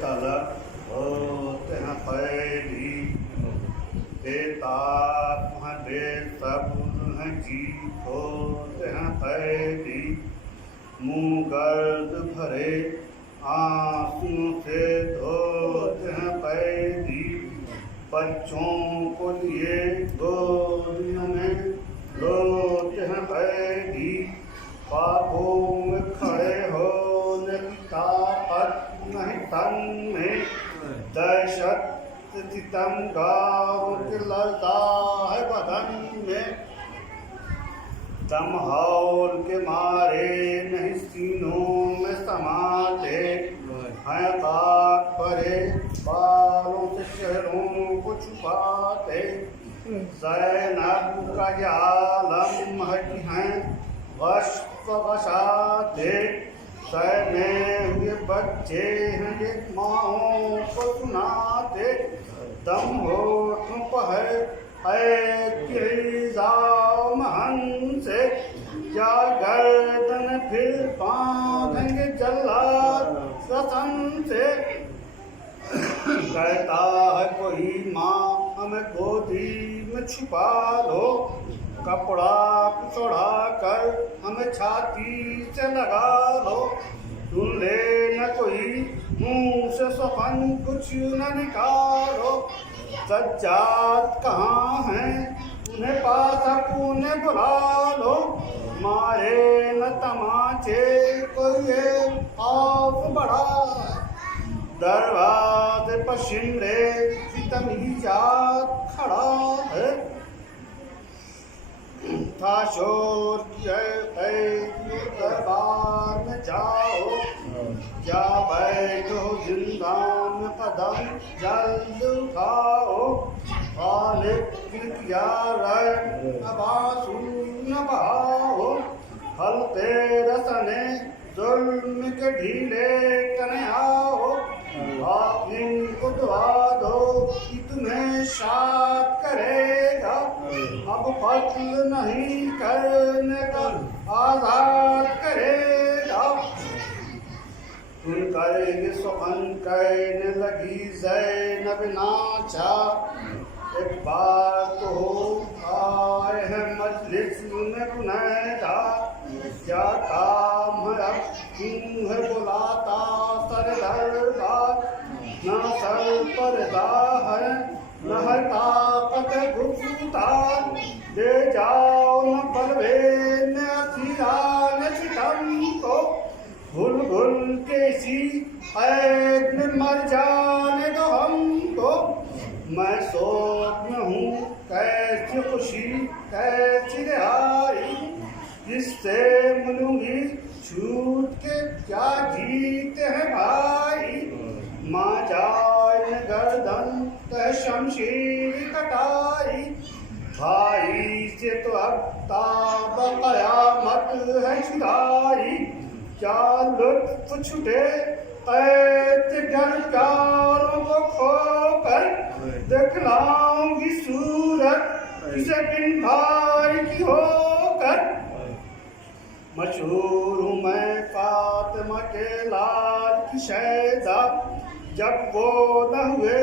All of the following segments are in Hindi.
तल होते हैं पैदी देता दे सब हैं जी होते हैं पैदी मुँह गर्द भरे आंसुओं से धोते हैं पैदी बच्चों को लिए गोदियों में रोते हैं पैदी पापों में खड़े होने की ताकत नहीं तन में दहशत सितम गाँव लड़ता है बदन में दम हौल के मारे नहीं सीनों में समाते हैं ताक परे बालों से शहरों को छुपाते ज़ैनब का आलम है कि हैं वश वशाते सहमे हुए बच्चे हैं ये माओं को सुनाते दम होठों पर है कि जाओ महन से या गर्दन फिर बांधेंगे जल्लाद रतन से कहता है कोई माँ हमें गोदी में छुपा लो कपड़ा चढ़ा कर हमें छाती से लगा लो सुन ले न कोई मुंह से सफन कुछ न निकालो सज्जाद कहाँ हैं उन्हें पास उन्हें बुला लो मारे न तमाचे कोई आप बढ़ा दरवाजे पर शिमरे सितमीजा खड़ा है था शोर दरबार में जाओ जा बैठो जिंदा में कदम जल्द उठाओ किया अबासू न बहाओ हलते रसने जुल्म के ढीले कने आओ आप इनको दुआ दो कि तुम्हें शाद करेगा अब फत्ल नहीं करने का आजाद करेगा तुम करेंगे सुखन कहने लगी ज़ैनब नाचा एक बार तो आए हैं मजलिस में गुनहगा क्या काम है अब क्यों है बुलाता सर दरबार न सर पर्दा है न है ताकत गुफ्तार ले जाओ न परवे न असीरा न सितम को भूल भूल के इसी ऐद में मर जाने दो हमको मैं सोच में हूँ कैसी खुशी कैसी रिहाई जिससे मिलूंगी छूट के क्या जीते हैं भाई माँ जाए गर्दन कह शमशीर कटाई भाई से तो अब ताब कयामत है छुड़ाई क्या लुत्फ छुटे गरकारों को खोकर दिखलाऊंगी सूरत किसे बिन भाई की होकर मशहूर हूँ मैं फातिमा के लाल की शहज़ा जब वो न हुए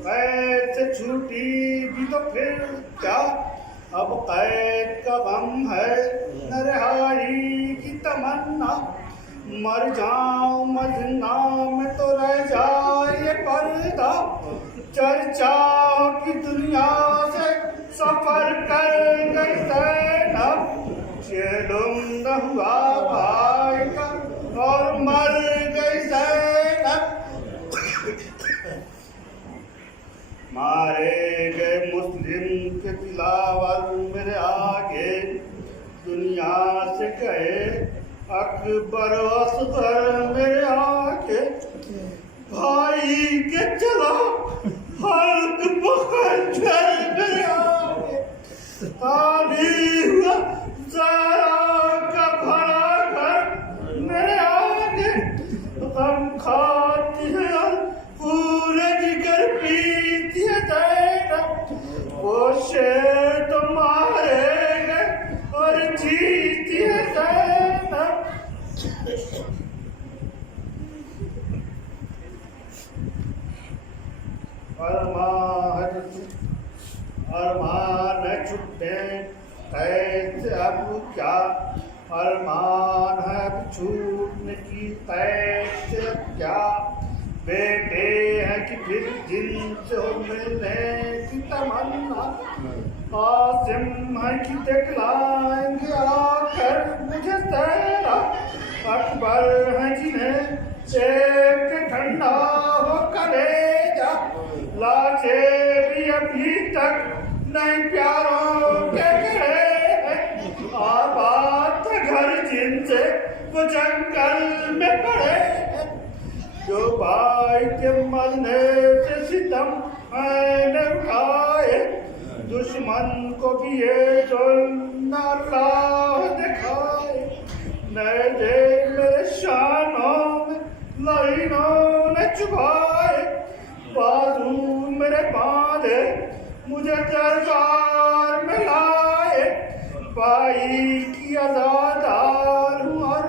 कैद से छूटी भी तो फिर क्या अब कैद का गम है न रिहाई की तमन्ना मर जाऊं मजना में तो रह जाए पर्दा चर्चाओं की दुनिया से सफर कर गई ज़ैनब चेलुम न हुआ भाई का और मर गई ज़ैनब मारे गए मुस्लिम के दिलावर मेरे आगे दुनिया से गए अकबर असगर मेरे आके भाई के चला हल्क पकड़ मेरे आके खाली हुआ ज़रा का भरा घर मेरे आगे गम खाती है पूरे जिगर पीती है ज़ैनब वो शेर तो मारेंगे और जीती है ज़ैनब अरमान छुट्टे कैसे अब क्या, अरमान है अब छूटने की कैसे अब क्या, बेटे हैं कि फिर जिनसे हो मिलने की तमन्ना, आसिम है कि दिखलाएंगे आकर मुझे तेरा, अकबर है जिन्हें एक ठंडा हो कलेजा, लाचे भी अभी तक नहीं प्यारों के करे, आबाद घर जिनसे वो जंगल में पड़े, जो भाई के मरने से सितम मैंने उठाए, दुश्मन को भी ये जुल्म अल्लाह दिखाए, नए दे मेरे शानों में लाइनों ने चुभाए, बाजू मेरे बांधे मुझे दरबार में लाए, भाई की आजादार हूँ और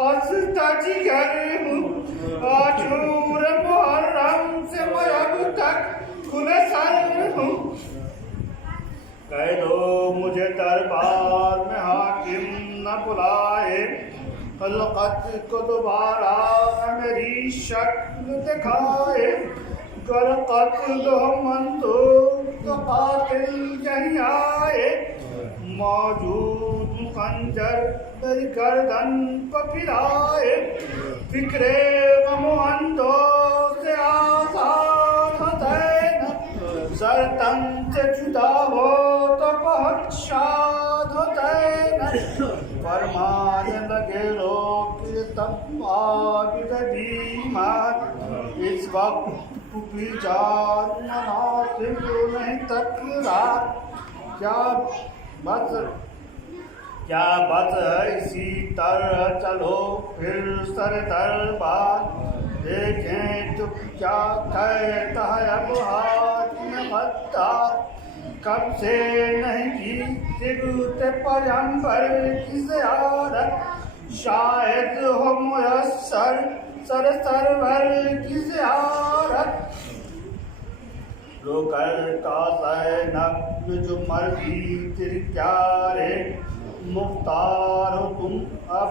हंसता जिगर हूँ, आशूर मुहर्रम से मैं अब तक खुले सर हूँ, कह दो मुझे दरबार में हाकिम न बुलाए, खलकत को दोबारा मेरी शक्ल दिखाए, गर कत्ल मंसूर तो कातिल यही आए, मौजूद खंजर मेरी गर्दन पर फिराए, फिक्रे गमो अंधों से आजाद होते न, सर तन से जुदा हो तो बहुत शाद होते न, फरमाने लगे लोग तब आबिद बीमार, इस वक्त भी जान मुनासिब नहीं तकरार, क्या बस है इसी तरह चलो फिर सर दरबार, देखें तो क्या कहता है अब हाकिम गद्दार, कब से नहीं की तिगुते पैगंबर की ज़ियारत, शायद हो मुयस्सर सरवर की ज़ियारत, लो करता ज़ैनब जो मर्जी तेरी प्यारे, मुख्तार हो तुम अब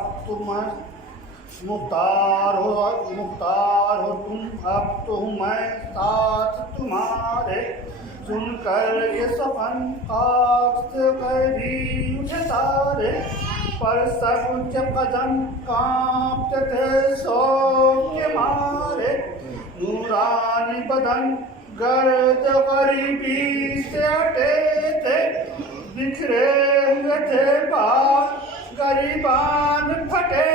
मुख्तार हो तुम अब तो मैं साथ तुम्हारे, सुनकर ये सपन आग से कैदी उठे सारे, पर सबके कदम कांपते थे शौक के मारे, नूरानी बदन गर्द गरीबी से हटे थे, बिखरे हुए थे बाल गरीबान फटे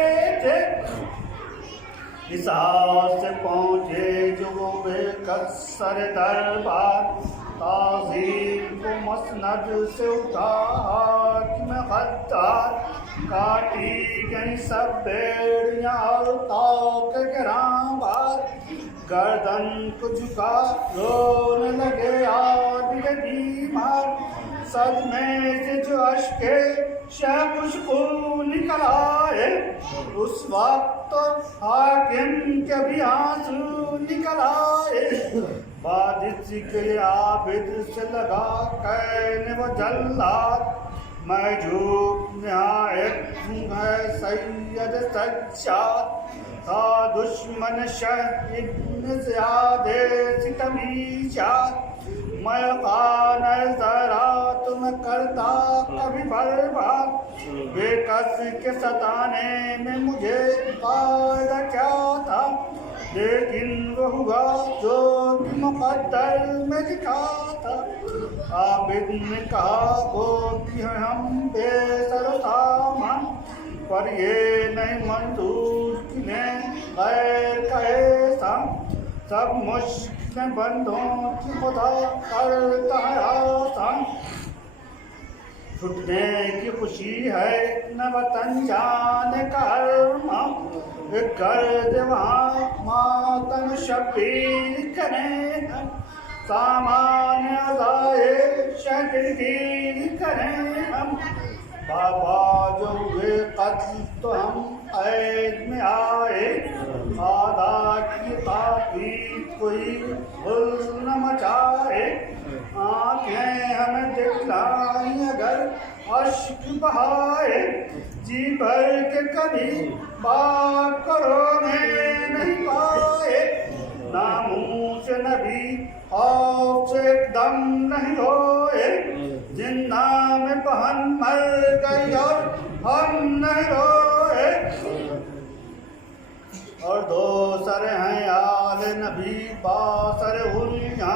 थे, इस हाल से पहुँचे जो वो बेकसर दरबार, ताज़ीम को मसनद से उठा हाकिम गद्दार, काटी गई सब बेड़ियाँ और ताक गिरांबार, गर्दन को झुका रोने लगे आबिद बीमार, सदमे से जो अश्के खुशबू निकल आए, उस वक्त तो हाकिम के भी आंसू निकल आए, बादिश के आबिद से लगा कहने वो जल्लाद, मैं झूठ निहायत हूँ है सैयद सज्जाद, था दुश्मन शह इब्न ज़ियादे सितमी जात, मैं खान ज़रा तुम करता कभी बर्बाद, बेकस के सताने में मुझे फायदा क्या था, लेकिन वो हुआ जो कि मुक़द्दर में लिखा था, आबिद ने कहा वो कि हम बेसरो सामान, पर ये नहीं मंजूर किन्हें गैर कहे सम, सब मुश्किल बंदों की खुदा करता है आसान, छुटने की खुशी है न वतन जाने का अरमा, कर दे वहाँ मातम शबीर करें, सामान्य अज़ाए शहदीर करें हम, बाबा जो हुए कत्ल तो हम ऐद में आए, आधा की ताकि कोई भूल न मचाए, आंखें हमें दिखलाई अगर अश्क बहाए, जी भर के कभी बात करो नहीं पाए, ना मुंह से नबी खौफ से एकदम नहीं रोए, जिंदा में बहन मर गई और हम नहीं रोए, और दो सर हैं आले नबी बासर हुलिया,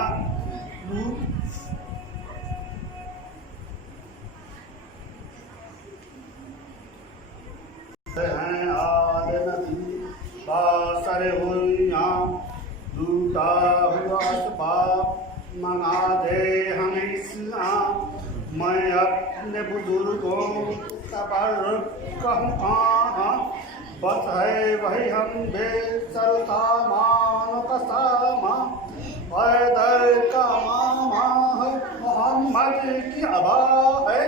हैं आले नबी बासर हुलिया, लूटा हुआ असबाब मंगा दे हमें इस्लाम, मैं अपने बुजुर्गों तबर्रुक कहूँ कहाँ, बस है वही हम बेसर सामान का सामा, पैदर का मामा है मोहम्मद की अबा है,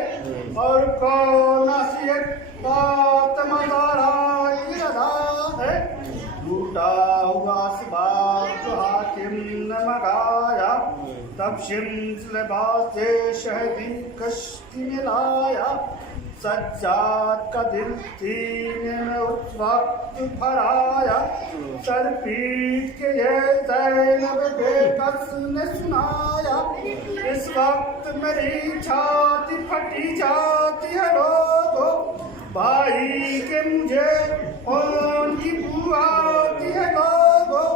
और कौन नसीहत बात मज़ारा की अदा है, टूटा हुआ असबाब जो हाकिम ने मंगाया, तब शिम्स लिबास से शहदी कश्ती में लाया, सज्जाद का दिल सीने में उस वक्त भराया, सर पीट के ये ज़ैनब बेकस ने सुनाया, इस वक्त मेरी छाती फटी जाती है लोगों, भाई के मुझे कौन की बुआ आती है लोगों,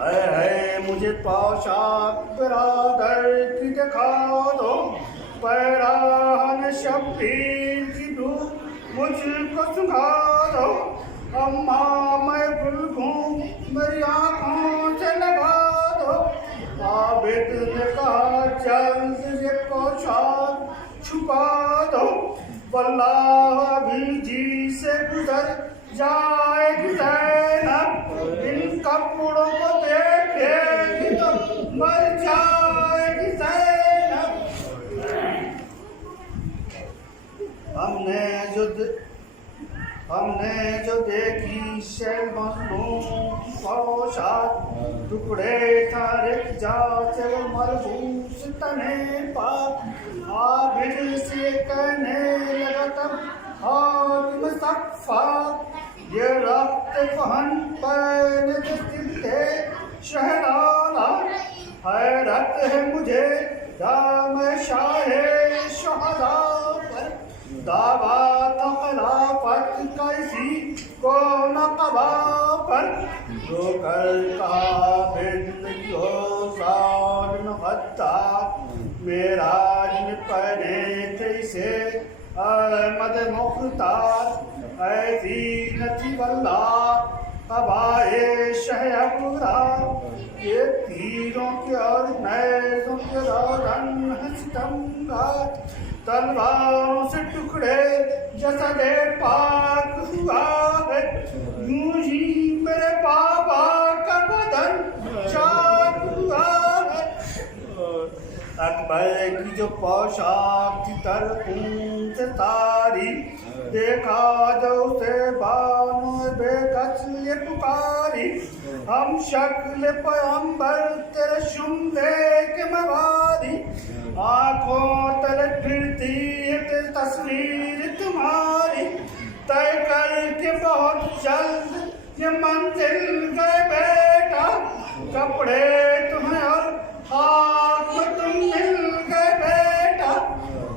है मुझे पोशाक बिरादर की दिखा दो, पैराहन शब्बीर की धूप मुझको सुखा दो, अम्मा मैं गुल हूँ मेरी आँखों से लगा दो, आबिद ने कहा जल्द ये पोशाक छुपा दो, वल्लाह अभी जी से गुजर जाएगी ज़ैनब, इन कपड़ों को देखेगी तो मर जाएगी ज़ैनब, हमने जो देखी शैल मखनूम पोशाक, टुकड़े तारे जाते वो मरबूस तने पाक, आबिद से कहने लगा तब हाकिम सफ़ाक, ये रफ्त फहन पैन दिलते शहनाला, हैरत है मुझे दाम शाहे शहदा पर, दावा तो खिलाफत कैसी को नक़बा पर, जो कर कहा बिंद हो साल गद्दार, मेराज में पहने थे इसे अहमद मुख्तार, ऐसी नची वल्लाह कबाए शहरा, ये तीरों के और नैज़ों के रौदन है सितमगार, तलवारों से टुकड़े जसदे पाक हुआ है, यूं ही मेरे बाबा का बदन चाक हुआ है, अकबर की जो पोशाक की तरकूं से तारी, देखा जो उसे बानो बेकस ये पुकारी, हम शक्ल पैगंबर तेरे शुमले के मवारी, आँखों तले फिरती है तेरी तस्वीर तुम्हारी, तय करके बहुत जल्द ये मंजिल गए बेटा, कपड़े तुम्हें और खाक में तुम मिल गए बेटा,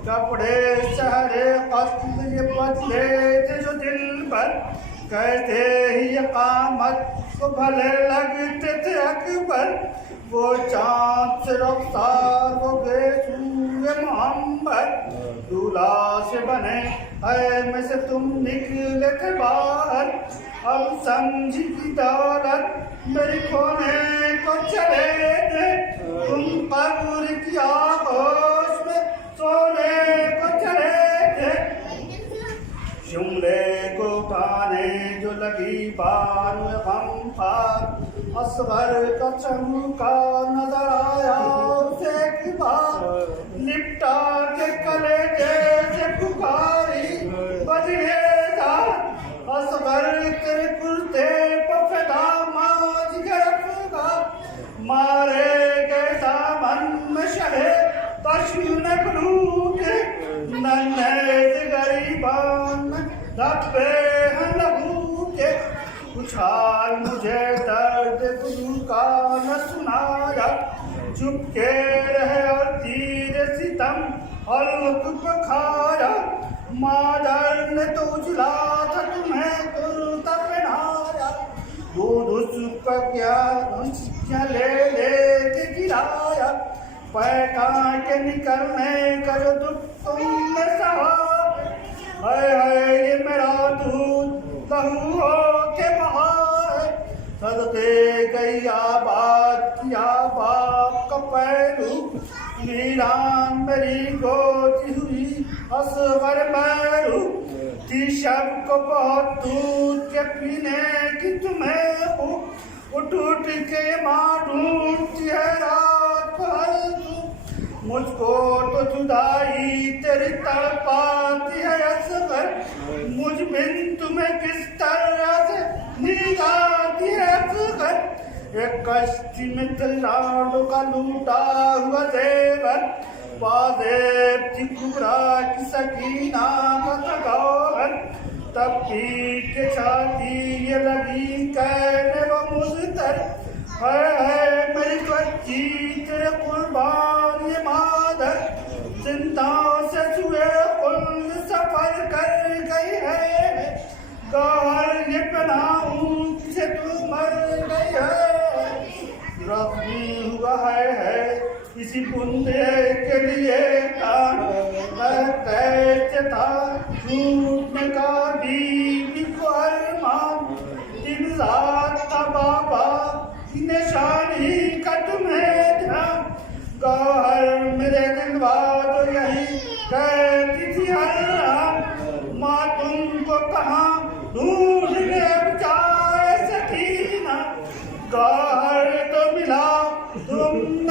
कपड़े शहरे कत्ल ये बदले थे जो दिल पर, कहते ही ये कामत को भले लगते थे अकबर, वो चाँद से रफ्तार वो बेसूए मोहम्मद, दूल्हा से बने है में से तुम निकले थे बाहर, अब समझी की दौलत मेरी खोने को चले थे, तुम कब्र की आगोश में सोने को चले थे, जुमले को पाने जो लगी बार में गम पार, असगर का चमका नजर आया उसे एक बार, लिपटा के कलेजे से पुकारी बजने असगर तेरे कुर्ते पशु न भूखे नन्हे गरीबान धब्बे हैं लहू के उछाल मुझे दर्द गुरु का न सुनाया चुपके रहे और तीर सितम हल्क खाया मादर ने तो उजला था तुम्हें कुर्ता पहनाया दूध सुख क्या ले के गिराया पैका के निकलने का जो दुख तुमने सहा हाय हाय ये मेरा दूध लहू के बहार सदके गई आबाद किया बाप का पैरू वीरान मेरी गोदी हुई असवर बैरू शब को बहुत दूध के पीने की तुम्हें हो उठ उठ के माँ ढूंढती है रात भर मुझको तो जुदाई तेरी तड़पाती है असगर मुझ बिन तुम्हें किस तरह से नींद आती है असगर एक कश्ती में तलाड़ों का लूटा हुआ जेवर वाजेब थी कुबरा की सकीना का तगौर तब पीट के छाती ये लगी कहने वो मुझतर है मेरी बच्ची तेरे कुर्बान ये मादर जिंदाओं से छुए कुल सफर कर गई है गौर ये पनाऊं से तू मर गई है रखी हुआ है इसी बुंदे के लिए कैसे था झूठने का बीवी को अरमान दिन रात था बाबा की निशानी का तुम्हें ध्यान गौहर मेरे दिलवा तो यही कहती थी हर रात माँ तुमको कहाँ ढूंढने जाए सकीना गौहर तो मिला तुम